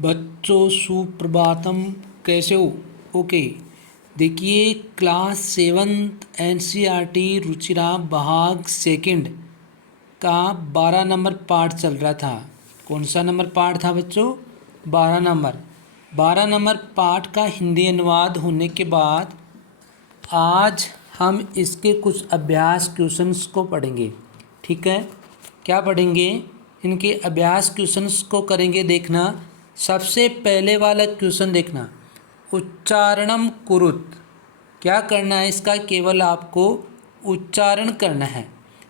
बच्चों सुप्रभातम, कैसे हो? ओके। देखिए, क्लास सेवन्थ एनसीईआरटी रुचिरा भाग सेकंड का 12 नंबर पार्ट चल रहा था। कौन सा नंबर पार्ट था बच्चों? 12 नंबर पार्ट का हिंदी अनुवाद होने के बाद आज हम इसके कुछ अभ्यास क्वेश्चंस को पढ़ेंगे। ठीक है, क्या पढ़ेंगे? इनके अभ्यास क्वेश्चंस को करेंगे। देखना, सबसे पहले वाला क्वेश्चन देखना, उच्चारणम कुरुत। क्या करना है इसका? केवल आपको उच्चारण करना है।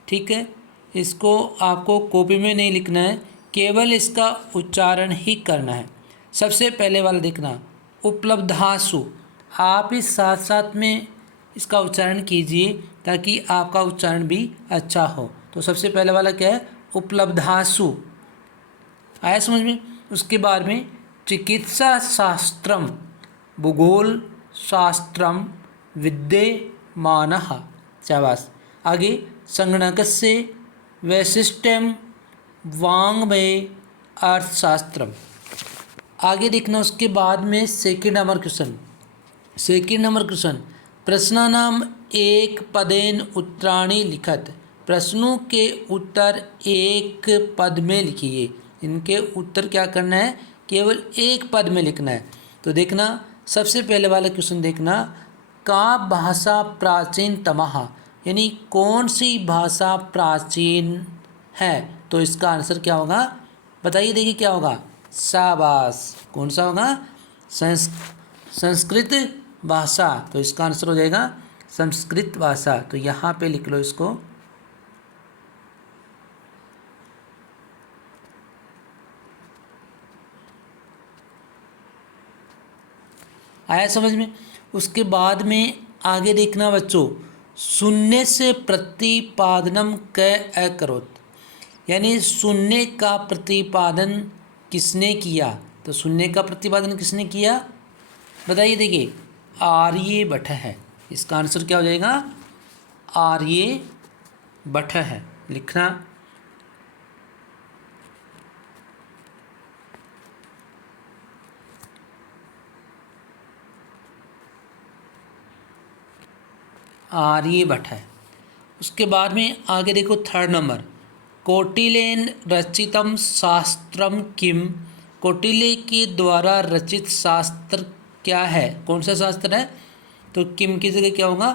ठीक है, इसको आपको कॉपी में नहीं लिखना है, केवल इसका उच्चारण ही करना है। सबसे पहले वाला देखना, उपलब्धासु। आप इस साथ साथ में इसका उच्चारण कीजिए ताकि आपका उच्चारण भी अच्छा हो। तो सबसे पहले वाला क्या है? उपलब्धासु। आया समझ में? उसके बाद में चिकित्सा शास्त्रम, भूगोल शास्त्रम विद्यमानः। शाबाश। आगे, संगणकस्य वैशिष्ट्यम वाङ्मये अर्थशास्त्रम। आगे देखना, उसके बाद में सेकंड नंबर क्वेश्चन, प्रश्नानाम एक पदेन उत्तराणि लिखत। प्रश्नों के उत्तर एक पद में लिखिए। इनके उत्तर क्या करना है? केवल एक पद में लिखना है। तो देखना, सबसे पहले वाला क्वेश्चन देखना, का भाषा प्राचीनतमः, यानी कौन सी भाषा प्राचीन है? तो इसका आंसर क्या होगा? बताइए, देखिए क्या होगा? शाबाश। कौन सा होगा? संस्कृत भाषा। तो इसका आंसर हो जाएगा संस्कृत भाषा। तो यहाँ पे लिख लो इसको। आया समझ में? उसके बाद में आगे देखना बच्चों, शून्य से प्रतिपादनम क अकरोत, यानी शून्य का प्रतिपादन किसने किया? तो शून्य का प्रतिपादन किसने किया? बताइए, देखिए, आर्यभट्ट है। इसका आंसर क्या हो जाएगा? आर्यभट्ट है। लिखना, आर्यभट्ट है। उसके बाद में आगे देखो, थर्ड नंबर, कौटिल्येन रचितम शास्त्रम किम। कौटिल्य के द्वारा रचित शास्त्र क्या है? कौन सा शास्त्र है? तो किम की जगह क्या होगा?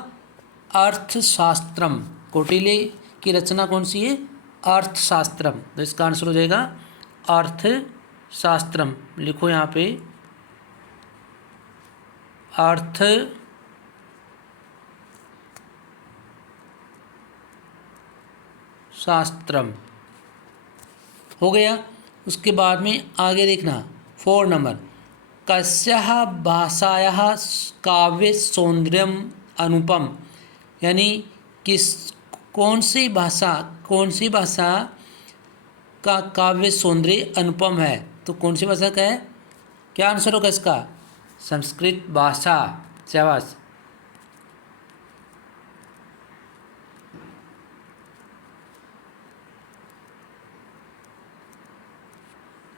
अर्थशास्त्रम। कौटिल्य की रचना कौन सी है? अर्थशास्त्रम। तो इसका आंसर हो जाएगा अर्थशास्त्रम। लिखो यहाँ पे, अर्थ शास्त्रम हो गया। उसके बाद में आगे देखना, 4 नंबर, कस्याः भाषायाः काव्य सौंदर्यम अनुपम, यानी कौन सी भाषा का काव्य सौंदर्य अनुपम है? तो कौन सी भाषा का है? क्या आंसर होगा इसका? संस्कृत भाषा। शाबाश।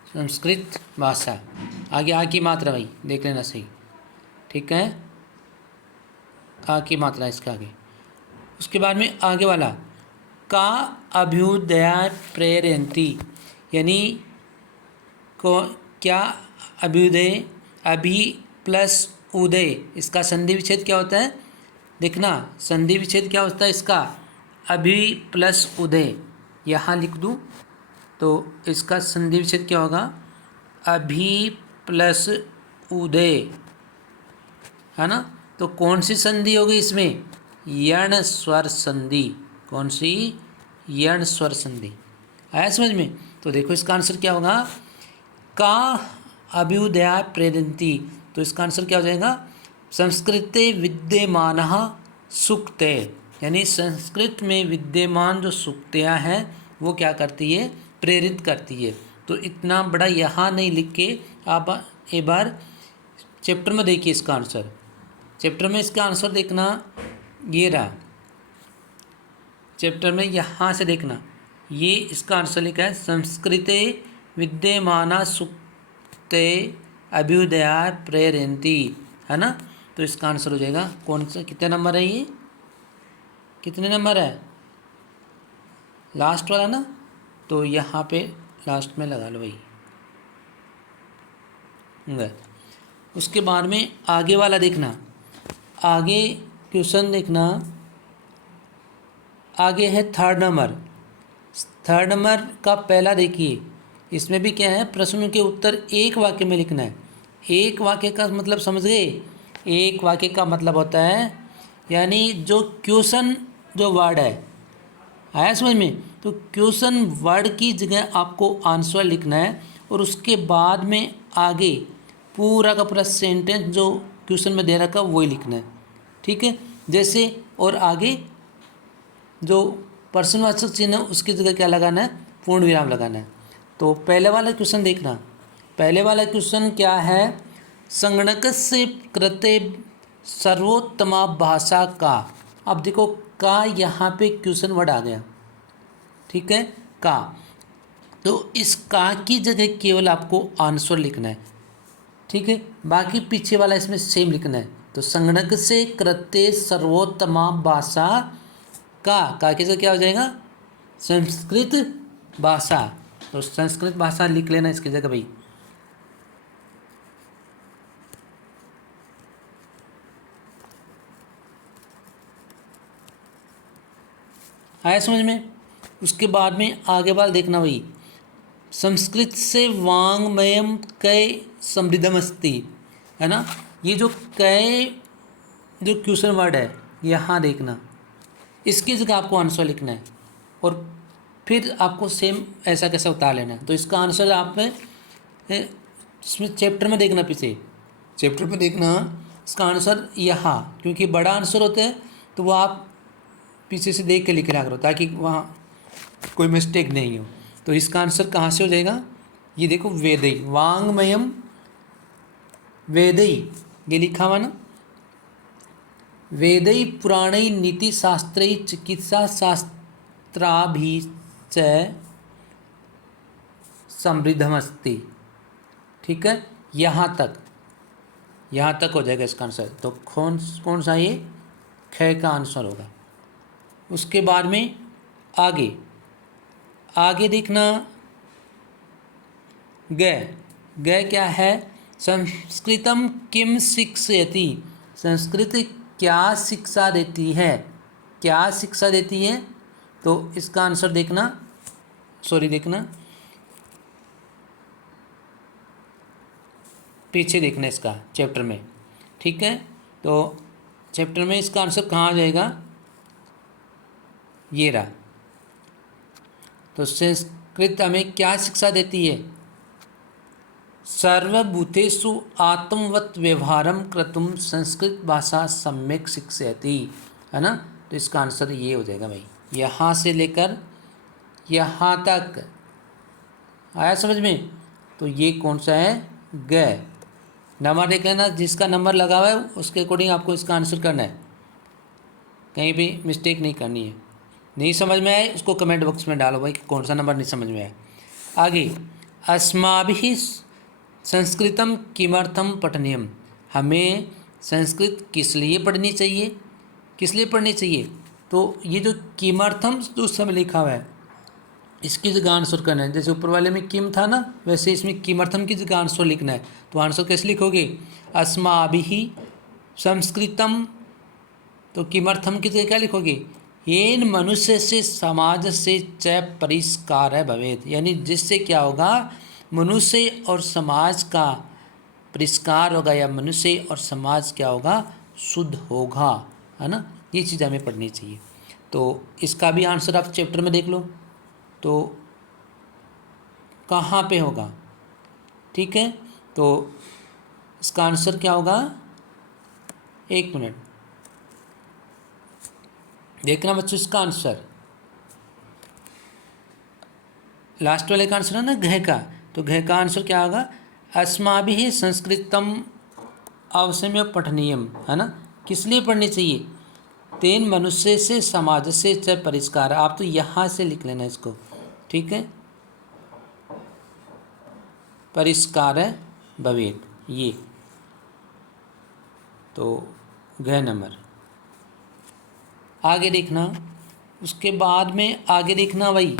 संस्कृत भाषा। आगे आ की मात्रा भाई देख लेना सही। ठीक है, आ की मात्रा इसके आगे। उसके बाद में आगे वाला, का अभ्युदय प्रेरयन्ति, यानी को क्या अभ्युदय, अभि प्लस उदय, इसका संधि विच्छेद क्या होता है? देखना, संधि विच्छेद क्या होता है इसका? अभि प्लस उदय। यहाँ लिख दूँ तो इसका संधि विच्छेद क्या होगा? अभि प्लस उदय, है ना? तो कौन सी संधि होगी इसमें? यण स्वर संधि। कौन सी? यण स्वर संधि। आया समझ में? तो देखो इसका आंसर क्या होगा? का अभ्युदय प्रेरयन्ति। तो इसका आंसर क्या हो जाएगा? संस्कृते विद्यमानः सूक्तय, यानी संस्कृत में विद्यमान जो सूक्तियाँ हैं वो क्या करती है? प्रेरित करती है। तो इतना बड़ा यहाँ नहीं लिख के आप एक बार चैप्टर में देखिए इसका आंसर। चैप्टर में इसका आंसर देखना, ये रहा चैप्टर में, यहाँ से देखना, ये इसका आंसर लिखा है, संस्कृते विद्यमाना ते अभ्युदयाय प्रेरयन्ति, है ना। तो इसका आंसर हो जाएगा कौन सा, कितने नंबर है ये, कितने नंबर है, लास्ट वाला ना। तो यहाँ पे लास्ट में लगा लो भाई। उसके बाद में आगे वाला देखना, आगे क्वेश्चन देखना, आगे है थर्ड नंबर। थर्ड नंबर का पहला देखिए, इसमें भी क्या है, प्रश्न के उत्तर एक वाक्य में लिखना है। एक वाक्य का मतलब समझ गए, एक वाक्य का मतलब होता है यानी जो क्वेश्चन जो वर्ड है, आया समझ में। तो क्वेश्चन वर्ड की जगह आपको आंसर लिखना है और उसके बाद में आगे पूरा का पूरा सेंटेंस जो क्वेश्चन में दे रखा वही लिखना है, ठीक है। जैसे और आगे जो प्रश्नवाचक चिन्ह है उसकी जगह क्या लगाना है, पूर्ण विराम लगाना है। तो पहले वाला क्वेश्चन देखना, पहले वाला क्वेश्चन क्या है, संगणकस्य कृते सर्वोत्तमा भाषा का। अब देखो का यहाँ पे क्वेश्चन वर्ड आ गया, ठीक है, का। तो इस का की जगह केवल आपको आंसर लिखना है, ठीक है। बाकी पीछे वाला इसमें सेम लिखना है। तो संगणक से कृते सर्वोत्तमा भाषा का की जगह क्या हो जाएगा, संस्कृत भाषा। तो संस्कृत भाषा लिख लेना इसकी जगह भाई। आया समझ में। उसके बाद में आगे वाला देखना भाई, संस्कृत से वांग्मयम कय समृद्धमस्ति, है ना। ये जो कय जो क्वेश्चन वर्ड है यहाँ देखना, इसकी जगह आपको आंसर लिखना है और फिर आपको सेम ऐसा कैसा उतार लेना है। तो इसका आंसर आप में इसमें चैप्टर में देखना, पीछे चैप्टर में देखना इसका आंसर यहाँ, क्योंकि बड़ा आंसर होता है तो वो आप पीछे से देख के लिख रहा करो ताकि वहाँ कोई मिस्टेक नहीं हो। तो इसका आंसर कहाँ से हो जाएगा, ये देखो वेदई, वांग्मयम वेदई, ये लिखा हुआ ना, वेदै पुराणै नीतिशास्त्रै चिकित्साशास्त्राभिः च समृद्धमस्ति, ठीक है। यहाँ तक हो जाएगा इसका आंसर। तो कौन सा ये ख का आंसर होगा। उसके बाद में आगे देखना, ग क्या है, संस्कृतम किम शिक्षयति, संस्कृत क्या शिक्षा देती है, क्या शिक्षा देती है। तो इसका आंसर देखना, देखना पीछे देखना इसका चैप्टर में, ठीक है। तो चैप्टर में इसका आंसर कहाँ आ जाएगा, ये रहा। तो संस्कृत हमें क्या शिक्षा देती है, सर्वभूतेषु आत्मवत व्यवहारम क्रतुम संस्कृत भाषा सम्यक शिक्षयति, है ना। तो इसका आंसर ये हो जाएगा भाई, यहाँ से लेकर यहाँ तक। आया समझ में। तो ये कौन सा है, ग। नंबर देख लेना, जिसका नंबर लगा हुआ है उसके अकॉर्डिंग आपको इसका आंसर करना है, कहीं भी मिस्टेक नहीं करनी है। नहीं समझ में आए उसको कमेंट बॉक्स में डालो भाई कौन सा नंबर नहीं समझ में आया। आगे, अस्माभिः संस्कृतम किमर्थम पठनीयम, हमें संस्कृत किस लिए पढ़नी चाहिए, किस लिए पढ़नी चाहिए। तो ये जो किमर्थम जो समय लिखा हुआ है इसकी जगह आंसर करना है। जैसे ऊपर वाले में किम था ना, वैसे इसमें किमर्थम की जगह आंसर लिखना है। तो आंसर कैसे लिखोगे, अस्माभिः संस्कृतम, तो किमर्थम की जगह क्या लिखोगे, येन मनुष्य से समाज से च परिष्कार भवेत्, यानी जिससे क्या होगा, मनुष्य और समाज का परिष्कार होगा, या मनुष्य और समाज क्या होगा, शुद्ध होगा, है ना। ये चीज़ हमें पढ़नी चाहिए। तो इसका भी आंसर आप चैप्टर में देख लो, तो कहाँ पे होगा, ठीक है। तो इसका आंसर क्या होगा, एक मिनट देखना बच्चों, इसका आंसर लास्ट वाले का आंसर है ना घ का, तो घ का आंसर क्या होगा, अस्माभिः संस्कृतम अवश्य पठनीयम, है ना। किस लिए पढ़नी चाहिए, तेन मनुष्य से समाज से च परिष्कार। आप तो यहाँ से लिख लेना इसको, ठीक है, परिष्कार भवेत्, ये तो घ नंबर। आगे देखना, उसके बाद में आगे देखना वही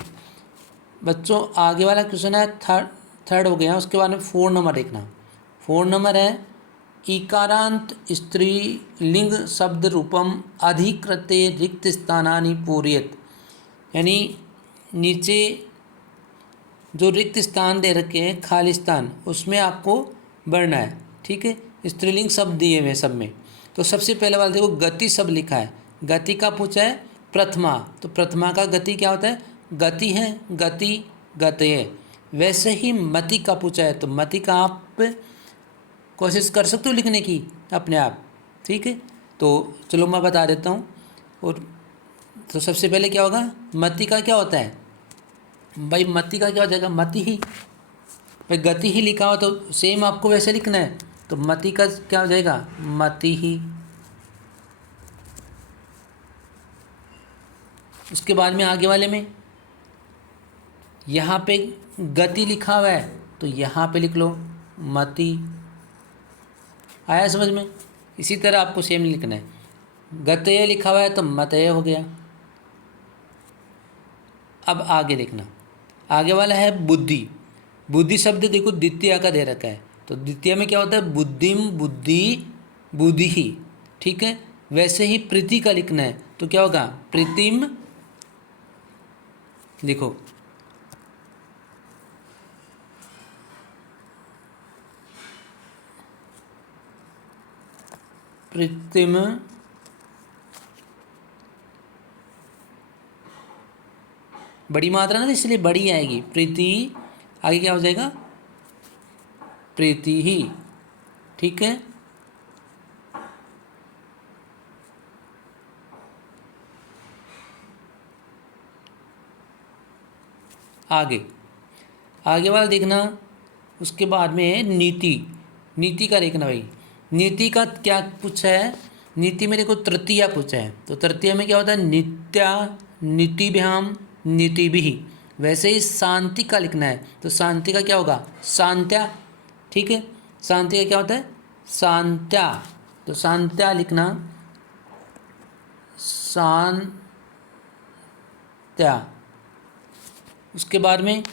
बच्चों, आगे वाला क्वेश्चन है थर्ड हो गया। उसके बाद में 4 नंबर देखना। 4 नंबर है इकारांत स्त्रीलिंग शब्द रूपम अधिकृते रिक्त स्थानानि पूरयेत्, यानी नीचे जो रिक्त स्थान दे रखे हैं, खाली स्थान, उसमें आपको भरना है। ठीक है, स्त्रीलिंग शब्द दिए हुए सब में। तो सबसे पहले वाला देखो गति शब्द लिखा है, गति का पूछा है प्रथमा, तो प्रथमा का गति क्या होता है, गति है, गति गतये। वैसे ही मति का पूछा है, तो मति का आप कोशिश कर सकते हो लिखने की अपने आप। ठीक है, तो चलो मैं बता देता हूँ। और तो सबसे पहले क्या होगा, मति का क्या होता है भाई, मति का क्या हो जाएगा, मति ही भाई, गति ही लिखा हो तो सेम आपको वैसे लिखना है, तो मति का क्या हो जाएगा, मति ही। उसके बाद में आगे वाले में यहाँ पे गति लिखा हुआ है, तो यहाँ पे लिख लो मति। आया समझ में। इसी तरह आपको सेम लिखना है, गतय लिखा हुआ है तो मतय हो गया। अब आगे देखना, आगे वाला है बुद्धि। बुद्धि शब्द देखो द्वितीय का दे रखा है, तो द्वितीय में क्या होता है, बुद्धिम, बुद्धि, बुद्धि ही। ठीक है, वैसे ही प्रीति का लिखना है, तो क्या होगा, प्रीतिम लिखो। प्रीतिम, बड़ी मात्रा ना इसलिए बड़ी आएगी, प्रीति। आगे क्या हो जाएगा, प्रीति ही। ठीक है, आगे आगे वाला देखना। उसके बाद में है नीति। नीति का देखना भाई, नीति का क्या पूछा है, नीति में देखो तृतीया पूछा है, तो तृतीया में क्या होता है, नित्या, नीतिभ्याम, नीतिभिः। वैसे ही शांति का लिखना है, तो शांति का क्या होगा, शांत्या। ठीक है, शांति का क्या होता है, शांत्या, तो शांत्या लिखना, शांत्या। उसके बाद में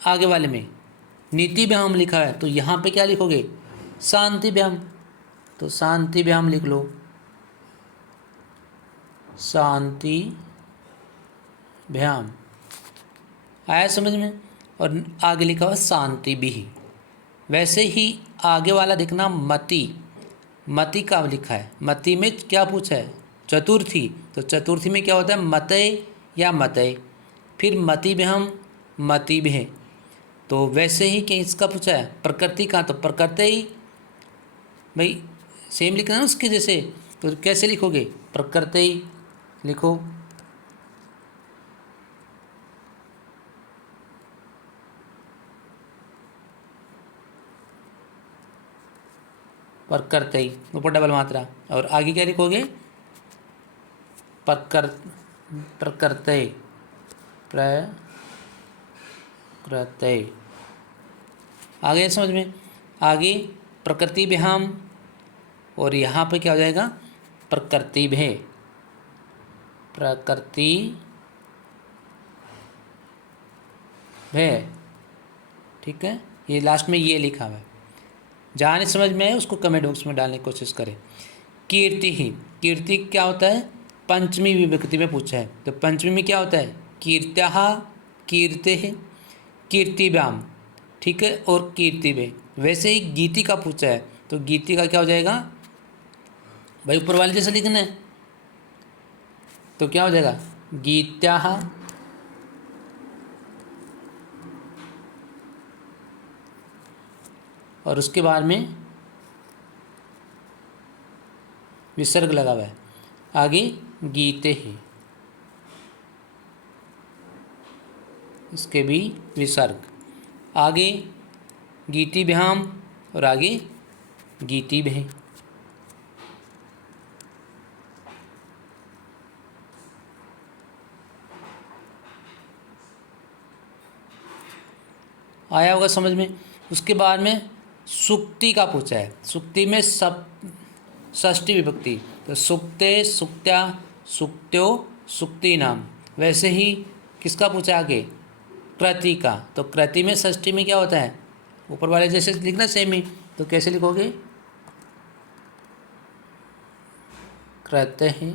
आगे वाले में नीति व्यायाम लिखा है, तो यहाँ पे क्या लिखोगे, शांति व्यायाम, तो शांति व्यायाम लिख लो, शांति व्यायाम। आया समझ में। और आगे लिखा हुआ शांति भी। वैसे ही आगे वाला देखना मति। मति का लिखा है, मति में क्या पूछा है, चतुर्थी, तो चतुर्थी में क्या होता है, मतय या मतय। फिर मति व्यायाम, मति भी। तो वैसे ही कि इसका पूछा है प्रकृति का, तो प्रकृति ही भाई सेम लिखना है उसके जैसे, तो कैसे लिखोगे, प्रकृति ही लिखो। प्रकृति ऊपर डबल मात्रा, और आगे क्या लिखोगे, प्रकृति, प्रकृति। आगे समझ में। आगे प्रकृति व्यायाम, और यहाँ पे क्या हो जाएगा, प्रकृति भे, प्रकृति भे। ठीक है, ये लास्ट में ये लिखा हुआ है, जहाँ नहीं समझ में आए उसको कमेंट बॉक्स में डालने की कोशिश करें। कीर्ति ही, कीर्ति क्या होता है, पंचमी विभक्ति में पूछा है, तो पंचमी में क्या होता है, कीर्त्याः, कीर्तिः, कीर्तिव्याम। ठीक है, और कीर्तिवे। वैसे ही गीति का पूछा है, तो गीति का क्या हो जाएगा भाई, ऊपर वाले जैसे लिखना है, तो क्या हो जाएगा, गीत्याः। और उसके बाद में विसर्ग लगा हुआ है, आगे गीते ही, इसके भी विसर्ग, आगे गीतिभ्याम, और आगे गीतिभे। आया होगा समझ में। उसके बाद में सुक्ति का पूछा है। सुक्ति में सब षष्ठी विभक्ति, तो सुक्ते, सुक्त्या, सुक्त्यो, सुक्ति नाम। वैसे ही किसका पूछा आगे, कृति का, तो कृति में षष्ठी में क्या होता है, ऊपर वाले जैसे लिखना सेम ही, तो कैसे लिखोगे, कृत्य है।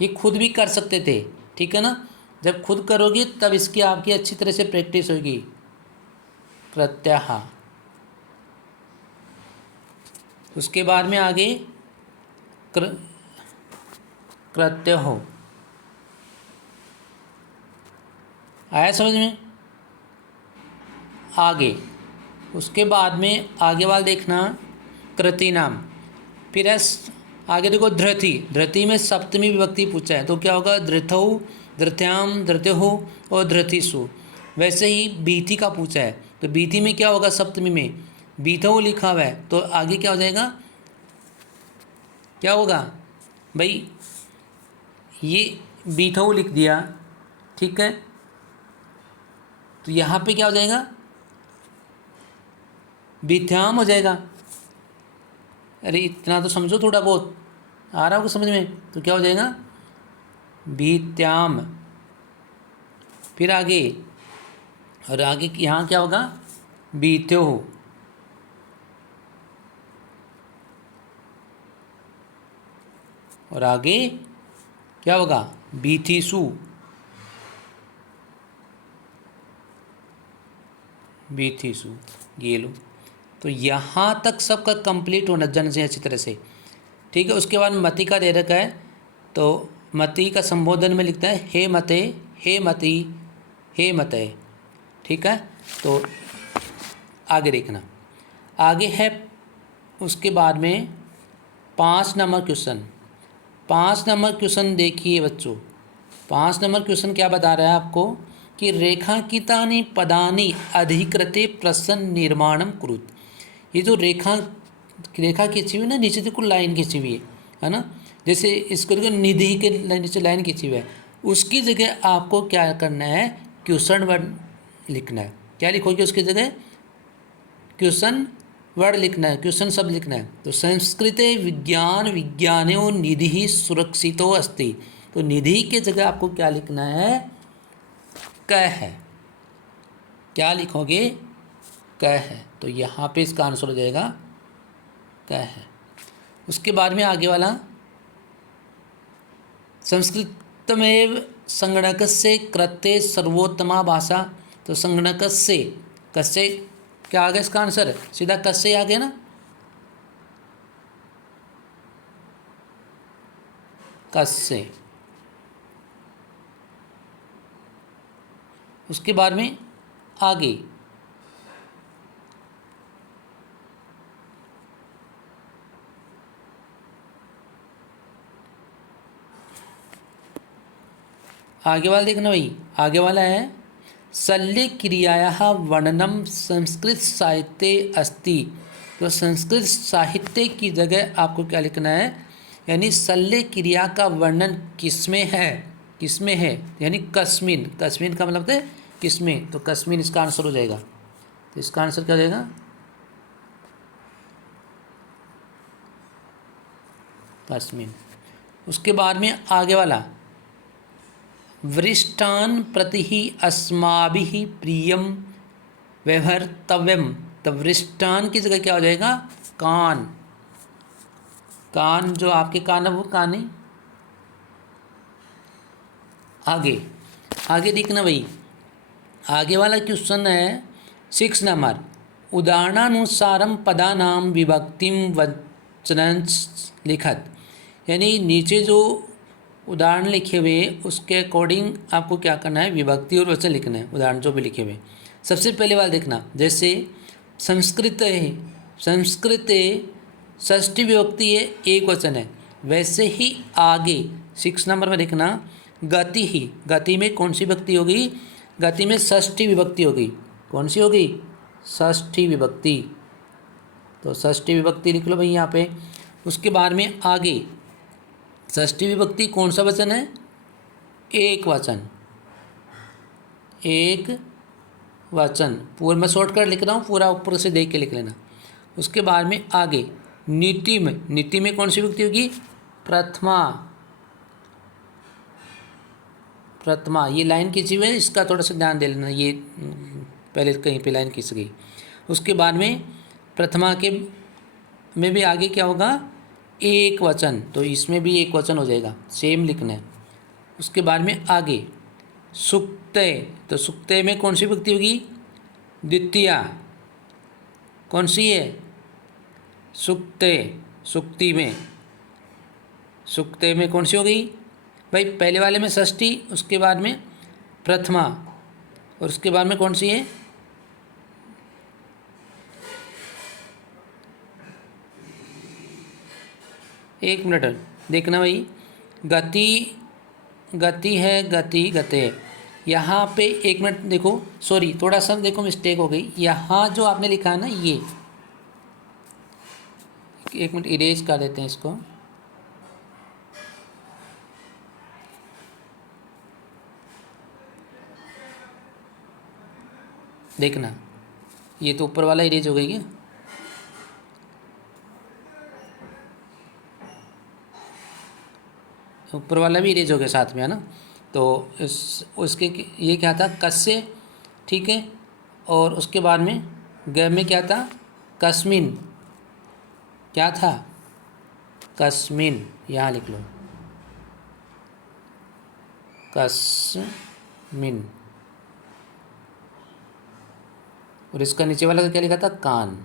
ये खुद भी कर सकते थे, ठीक है ना, जब खुद करोगे तब इसकी आपकी अच्छी तरह से प्रैक्टिस होगी। प्रत्यह, उसके बाद में आगे कृत्य हो, आया समझ में। आगे उसके बाद में आगे वाला देखना, कृति नाम। फिर आगे देखो धृति, धृति में सप्तमी विभक्ति पूछा है, तो क्या होगा, धृतौ, धृत्याम, धृत्यो और धृतिषु। वैसे ही बीथि का पूछा है, तो बीथि में क्या होगा, सप्तमी में बीथौ लिखा हुआ है, तो आगे क्या हो जाएगा, क्या होगा भाई, ये बीथौ लिख दिया, ठीक है, तो यहाँ पे क्या हो जाएगा, बीथ्याम हो जाएगा। अरे इतना तो समझो, थोड़ा बहुत आ रहा होगा समझ में, तो क्या हो जाएगा, बीत्याम। फिर आगे, और आगे यहाँ क्या होगा, बीत्यो। और आगे क्या होगा, बीथिसु, बीथिसु, ये लो। तो यहाँ तक सबका कंप्लीट होना जन से अच्छी तरह से, ठीक है। उसके बाद मति का दे रखा है, तो मति का संबोधन में लिखता है हे मते, हे मति, हे मतय, ठीक है। तो आगे देखना, आगे है उसके बाद में 5 नंबर क्वेश्चन। 5 नंबर क्वेश्चन देखिए बच्चों, 5 नंबर क्वेश्चन क्या बता रहा है आपको कि रेखांकितानि पदानि अधिकृते प्रश्न निर्माणम कुरुत। ये जो रेखा खींची हुई ना, नीचे देखो लाइन खींची हुई है ना, जैसे इसको देखो निधि के नीचे लाइन खींची हुई है, उसकी जगह आपको क्या करना है, क्वेश्चन वर्ड लिखना है। क्या लिखोगे उसकी जगह, क्वेश्चन वर्ड लिखना है, क्वेश्चन शब्द लिखना है। तो संस्कृते विज्ञान विज्ञानो निधि सुरक्षितो अस्ति, तो निधि के जगह आपको क्या लिखना है, क है। क्या लिखोगे, क है, तो यहाँ पे इसका आंसर हो जाएगा क है। उसके बाद में आगे वाला, संस्कृतमेव संगणकस्य कृते सर्वोत्तमा भाषा, तो संगणकस्य, कस्य क्या आ गया इसका आंसर, सीधा कस्य आ गया ना, कस्य। उसके बाद में आगे वाला देखना भाई, आगे वाला है शल्य क्रियायाः वर्णनम संस्कृत साहित्ये अस्ति, तो संस्कृत साहित्य की जगह आपको क्या लिखना है, यानी शल्य क्रिया का वर्णन किसमें है, किसमें है, यानी कस्मिन, कस्मिन का मतलब है किसमें, तो कस्मिन इसका आंसर हो जाएगा। तो इसका आंसर क्या हो जाएगा, कस्मिन। उसके बाद में आगे वाला, वृष्टान प्रति ही अस्माभिः प्रियम व्यवहर्तव्यम, तो वृष्टान की जगह क्या हो जाएगा, कान। कान जो आपके कान है वो कान है। आगे आगे देखना भाई, आगे वाला क्वेश्चन है 6 नंबर, उदाहरणानुसारम पदानाम विभक्तिम वचनंच लिखत, यानी नीचे जो उदाहरण लिखे हुए उसके अकॉर्डिंग आपको क्या करना है, विभक्ति और वचन लिखना है, उदाहरण जो भी लिखे हुए। सबसे पहले वाला देखना, जैसे संस्कृत है, संस्कृत षष्ठी विभक्ति है, एक वचन है, वैसे ही आगे 6 नंबर में देखना, गति ही, गति में कौन सी विभक्ति होगी, गति में षष्ठी विभक्ति होगी, कौन सी होगी, षष्ठी विभक्ति, तो षष्ठी विभक्ति लिख लो भाई यहाँ पे। उसके बाद में आगे षष्ठी विभक्ति कौन सा वचन है, एक वचन, एक वचन, पूरा मैं शॉर्टकट लिख रहा हूँ, पूरा ऊपर से देख के लिख लेना। उसके बाद में आगे नीति में, नीति में कौन सी विभक्ति होगी? प्रथमा। प्रथमा, ये लाइन खींची हुई है, इसका थोड़ा सा ध्यान दे लेना, ये पहले कहीं पे लाइन खींच गई। उसके बाद में प्रथमा के में भी आगे क्या होगा? एक वचन, तो इसमें भी एक वचन हो जाएगा, सेम लिखना है। उसके बाद में आगे सुक्तय, तो सुक्तय में कौन सी विभक्ति होगी? द्वितीया। कौन सी है? सुक्तय। सुक्ति में, सुक्तय में कौन सी हो गई भाई? पहले वाले में षष्ठी, उसके बाद में प्रथमा, और उसके बाद में कौन सी है? एक मिनट देखना भाई, गति, गति है, गति गते, यहाँ पे एक मिनट देखो, सॉरी थोड़ा सा देखो मिस्टेक हो गई। यहाँ जो आपने लिखा है ना, ये एक मिनट इरेज कर देते हैं इसको। देखना, ये तो ऊपर वाला इरेज हो गई क्या? ऊपर वाला भी इरेज हो गया साथ में, है ना? तो इस उसके ये क्या था? कस्य, ठीक है। और उसके बाद में ग में क्या था? कस्मिन। क्या था? कस्मिन, यहाँ लिख लो, कस्मिन। और इसका नीचे वाला का क्या लिखा था? कान।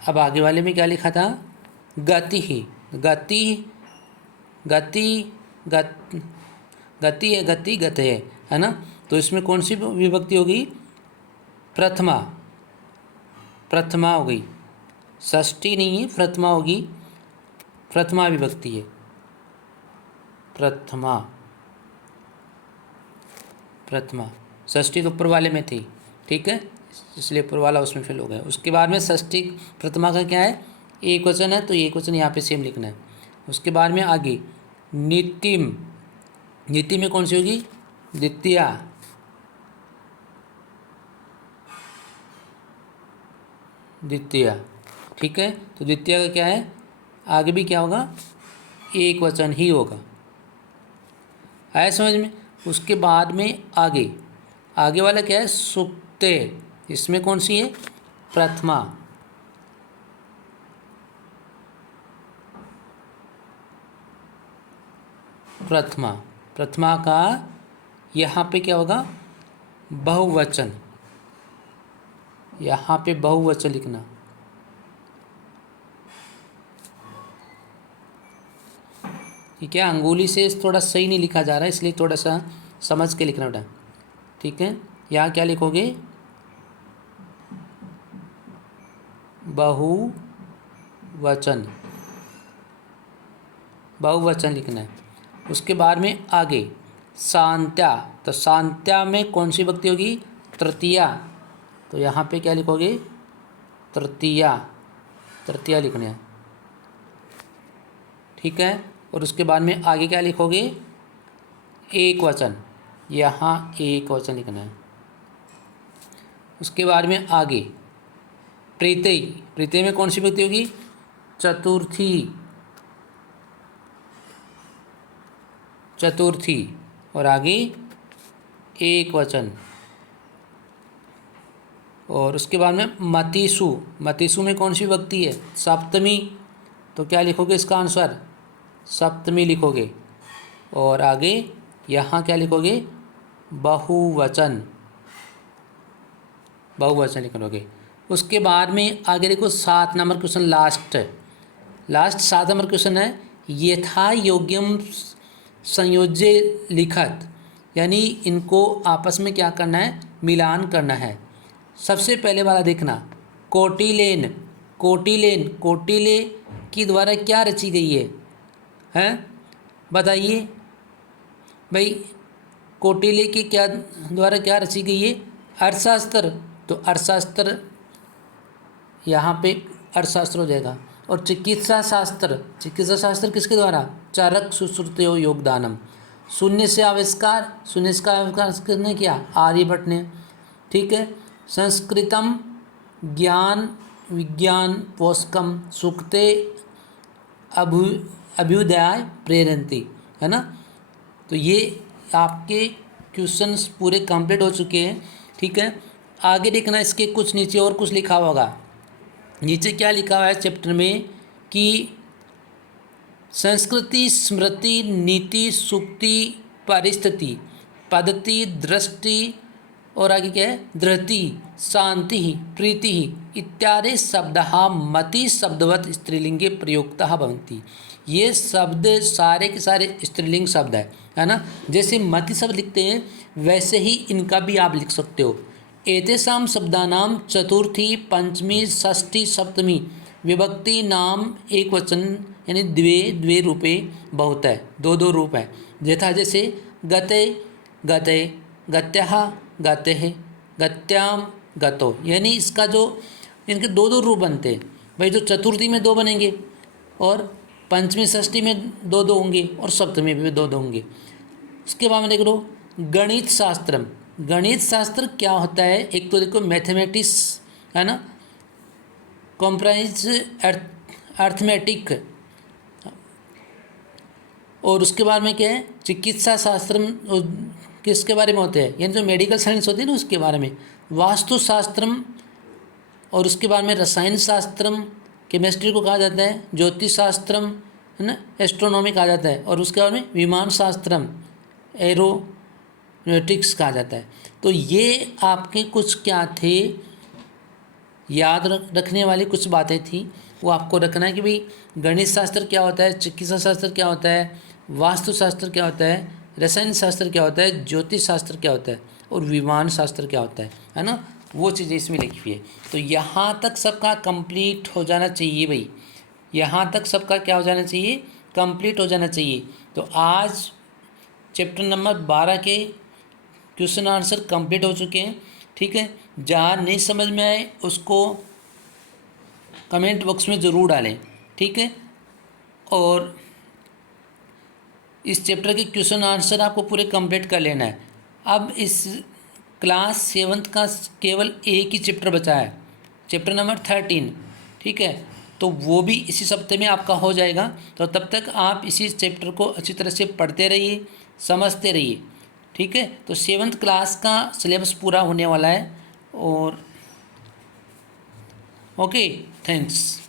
अब आगे वाले में क्या लिखा था? गति ही, गति, गति, गति है, गति गते है ना? तो इसमें कौन सी विभक्ति होगी? प्रथमा। प्रथमा हो गई, षष्ठी नहीं है, प्रथमा होगी, प्रथमा विभक्ति है, प्रथमा। प्रथमा, षष्ठी तो ऊपर वाले में थी, ठीक है, इसलिए ऊपर वाला उसमें फिल हो गया। उसके बाद में षष्ठी प्रथमा का क्या है? एक वचन है, तो एक वचन यहाँ पे सेम लिखना है। उसके बाद में आगे नीतिम, नीति में कौन सी होगी? द्वितीया। द्वितीया, ठीक है। तो द्वितीया का क्या है? आगे भी क्या होगा? एक वचन ही होगा। आया समझ में? उसके बाद में आगे, आगे वाला क्या है? सुक्ते, इसमें कौन सी है? प्रथमा। प्रथमा, प्रथमा का यहाँ पे क्या होगा? बहुवचन। यहाँ पे बहुवचन लिखना। ठीक है, अंगुली से थोड़ा सही नहीं लिखा जा रहा है, इसलिए थोड़ा सा समझ के लिखना बेटा, ठीक है। यहाँ क्या लिखोगे? बहुवचन, बहुवचन लिखना है। उसके बाद में आगे शांत्या, तो शांत्या में कौन सी विभक्ति होगी? तृतीया। तो यहाँ पे क्या लिखोगे? तृतीया, तृतीया लिखना है, ठीक है। और उसके बाद में आगे क्या लिखोगे? एक वचन, यहाँ एक वचन लिखना है। उसके बाद में आगे प्रीतय, प्रीतय में कौन सी विभक्ति होगी? चतुर्थी, चतुर्थी। और आगे एक वचन। और उसके बाद में मतिसु, मतिसु में कौन सी विभक्ति है? सप्तमी। तो क्या लिखोगे इसका आंसर? सप्तमी लिखोगे। और आगे यहाँ क्या लिखोगे? बहुवचन, बहुवचन लिखोगे। उसके बाद में आगे देखो 7 number question, last, last 7 number question है, यथा योग्यम संयोज्य लिखत, यानी इनको आपस में क्या करना है? मिलान करना है। सबसे पहले वाला देखना, कोटिलेन, कोटिलेन, कोटिले की द्वारा क्या रची गई है? हैं बताइए भाई, कोटिले की क्या द्वारा क्या रची गई है? अर्थशास्त्र। तो अर्थशास्त्र यहाँ पे अर्थशास्त्र हो जाएगा। और चिकित्सा शास्त्र, चिकित्सा शास्त्र किसके द्वारा? चरक सुश्रुतयो योगदानम। शून्य से आविष्कार, शून्य का आविष्कार किसने किया? आर्यभट्ट ने। ठीक है। संस्कृतम ज्ञान विज्ञान पोषकम सुक्ते अभ्युदयाय प्रेरंती, है ना। तो ये आपके क्वेश्चंस पूरे कंप्लीट हो चुके हैं। ठीक है। आगे देखना, इसके कुछ नीचे और कुछ लिखा होगा। नीचे क्या लिखा हुआ है चैप्टर में कि संस्कृति स्मृति नीति सुक्ति परिस्थिति पद्धति दृष्टि और आगे क्या है? धृति शांति प्रीति इत्यादि शब्दः मति शब्दवत् स्त्रीलिंगे प्रयुक्तः भवन्ति। ये शब्द सारे के सारे स्त्रीलिंग शब्द है ना। जैसे मति शब्द लिखते हैं वैसे ही इनका भी आप लिख सकते हो। एतेषां शब्दानां चतुर्थी पंचमी षष्ठी सप्तमी विभक्ति नाम एक वचन यानी द्वे द्वे रूपे बहुत है, दो दो रूप है। यथा जैसे गते गते गत्यः गतेः गत्याम गतो, यानी इसका जो इनके दो दो रूप बनते हैं भाई। जो चतुर्थी में दो बनेंगे और पंचमी षष्ठी में दो दो होंगे और सप्तमी में भी दो दो होंगे। उसके बाद में देख लो गणित शास्त्रम। गणित शास्त्र क्या होता है? एक तो देखो मैथमेटिक्स, है ना, कॉम्प्राइज अर्थमेटिक, और उसके बाद में क्या है? चिकित्सा शास्त्र किसके बारे में होते हैं? यानी जो मेडिकल साइंस होती है ना उसके बारे में। वास्तुशास्त्रम, और उसके बाद में रसायन शास्त्रम, केमिस्ट्री को कहा जाता है। ज्योतिष शास्त्रम, है ना, एस्ट्रोनॉमी कहा जाता है। और उसके बाद में विमान शास्त्रम, एरोनॉटिक्स कहा जाता है। तो ये आपके कुछ क्या थे, याद रखने वाली कुछ बातें थी, वो आपको रखना है कि भाई गणित शास्त्र क्या होता है, चिकित्सा शास्त्र क्या होता है, वास्तुशास्त्र क्या होता है, रसायन शास्त्र क्या होता है, ज्योतिष शास्त्र क्या होता है और विमान शास्त्र क्या होता है ना। वो चीज़ें इसमें लिखी हुई है। तो यहाँ तक सबका कंप्लीट हो जाना चाहिए भाई, यहाँ तक सबका क्या हो जाना चाहिए? कंप्लीट हो जाना चाहिए। तो आज चैप्टर नंबर 12 के क्वेश्चन आंसर कंप्लीट हो चुके हैं। ठीक है। जहाँ नहीं समझ में आए उसको कमेंट बॉक्स में ज़रूर डालें। ठीक है। और इस चैप्टर के क्वेश्चन आंसर आपको पूरे कंप्लीट कर लेना है। अब इस क्लास 7th का केवल एक ही चैप्टर बचा है, चैप्टर नंबर 13। ठीक है। तो वो भी इसी सप्ताह में आपका हो जाएगा। तो तब तक आप इसी चैप्टर को अच्छी तरह से पढ़ते रहिए, समझते रहिए। ठीक है। तो 7th क्लास का सिलेबस पूरा होने वाला है। और ओके, थैंक्स।